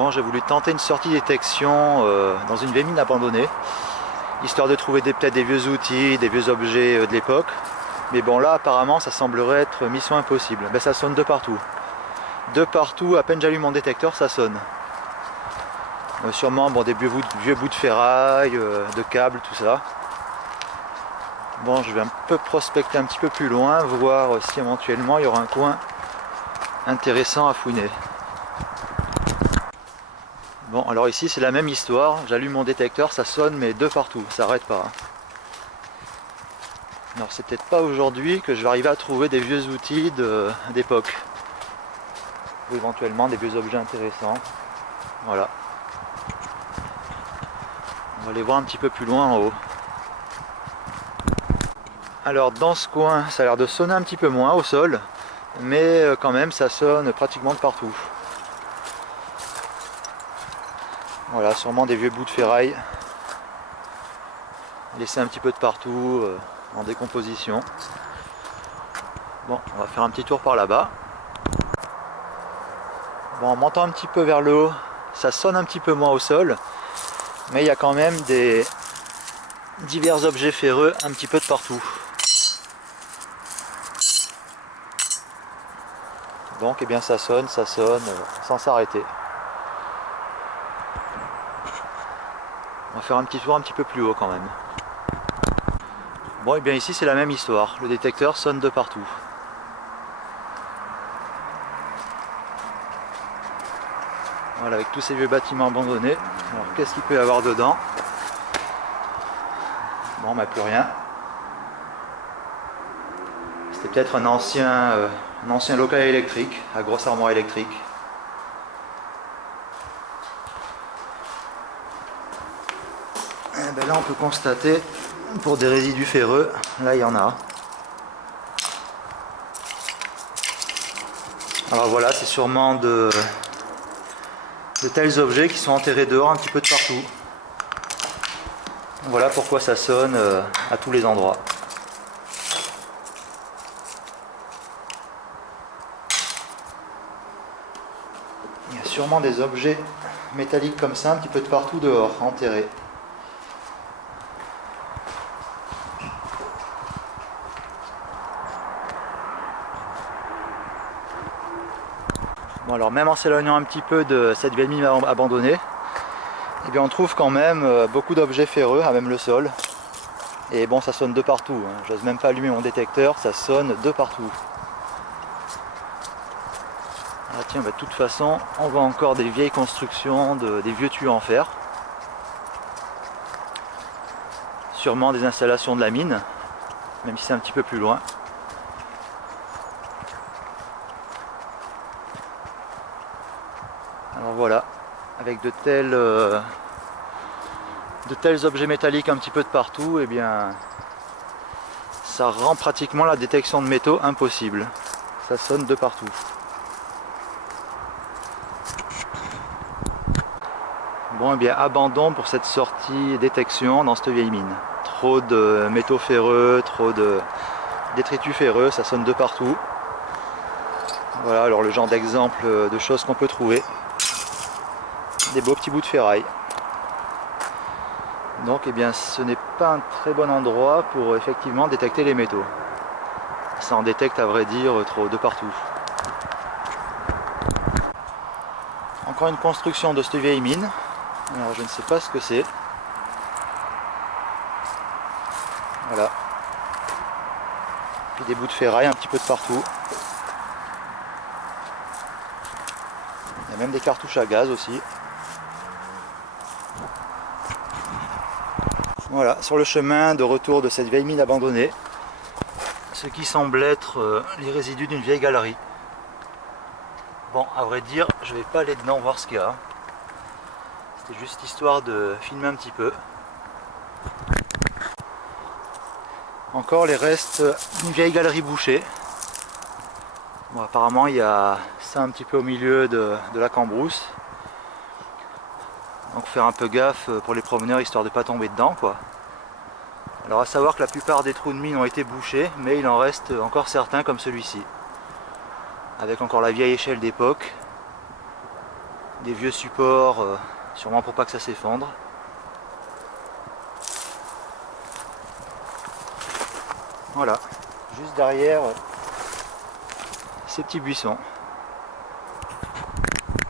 Bon, j'ai voulu tenter une sortie détection dans une vieille mine abandonnée, histoire de trouver peut-être des vieux outils, des vieux objets de l'époque. Mais bon, là apparemment ça semblerait être mission impossible. Ben, ça sonne de partout. De partout, à peine j'allume mon détecteur, ça sonne. Sûrement bon, des vieux bouts de ferraille, de câbles, tout ça. Bon, je vais un peu prospecter un petit peu plus loin, voir si éventuellement il y aura un coin intéressant à fouiner. Bon, alors ici c'est la même histoire, j'allume mon détecteur, ça sonne mais de partout, ça n'arrête pas. Alors c'est peut-être pas aujourd'hui que je vais arriver à trouver des vieux outils d'époque. Ou éventuellement des vieux objets intéressants. Voilà. On va aller voir un petit peu plus loin en haut. Alors dans ce coin, ça a l'air de sonner un petit peu moins au sol, mais quand même ça sonne pratiquement de partout. Voilà, sûrement des vieux bouts de ferraille laissés un petit peu de partout, en décomposition. Bon, on va faire un petit tour par là-bas. Bon, en montant un petit peu vers le haut, ça sonne un petit peu moins au sol, mais il y a quand même des divers objets ferreux un petit peu de partout. Donc, eh bien, ça sonne sans s'arrêter. On va faire un petit tour un petit peu plus haut quand même. Bon, et bien ici c'est la même histoire, le détecteur sonne de partout. Voilà, avec tous ces vieux bâtiments abandonnés. Alors qu'est-ce qu'il peut y avoir dedans? Bon, bah plus rien. C'était peut-être un ancien local électrique, à grosse armoire électrique. Et ben là on peut constater, pour des résidus ferreux, là il y en a. Alors voilà, c'est sûrement de tels objets qui sont enterrés dehors un petit peu de partout. Voilà pourquoi ça sonne à tous les endroits. Il y a sûrement des objets métalliques comme ça un petit peu de partout dehors, enterrés. Bon, alors même en s'éloignant un petit peu de cette vieille mine abandonnée, eh bien on trouve quand même beaucoup d'objets ferreux, à même le sol. Et bon, ça sonne de partout, hein. J'ose même pas allumer mon détecteur, ça sonne de partout. Ah tiens, bah, de toute façon, on voit encore des vieilles constructions, des vieux tuyaux en fer. Sûrement des installations de la mine, même si c'est un petit peu plus loin. Alors voilà, avec de tels objets métalliques un petit peu de partout, eh bien, ça rend pratiquement la détection de métaux impossible. Ça sonne de partout. Bon, eh bien, abandon pour cette sortie détection dans cette vieille mine. Trop de métaux ferreux, trop de détritus ferreux, ça sonne de partout. Voilà, alors le genre d'exemple de choses qu'on peut trouver. Des beaux petits bouts de ferraille. Donc eh bien ce n'est pas un très bon endroit pour effectivement détecter les métaux. Ça en détecte à vrai dire trop de partout. Encore une construction de cette vieille mine. Alors je ne sais pas ce que c'est. Voilà. Puis des bouts de ferraille un petit peu de partout. Il y a même des cartouches à gaz aussi. Voilà, sur le chemin de retour de cette vieille mine abandonnée, ce qui semble être les résidus d'une vieille galerie. Bon, à vrai dire, je vais pas aller dedans voir ce qu'il y a. C'était juste histoire de filmer un petit peu. Encore les restes d'une vieille galerie bouchée. Bon, apparemment, il y a ça un petit peu au milieu de la cambrousse. Donc faire un peu gaffe pour les promeneurs histoire de ne pas tomber dedans quoi. Alors à savoir que la plupart des trous de mine ont été bouchés, mais il en reste encore certains comme celui-ci. Avec encore la vieille échelle d'époque. des vieux supports, sûrement pour pas que ça s'effondre. Voilà, juste derrière ces petits buissons.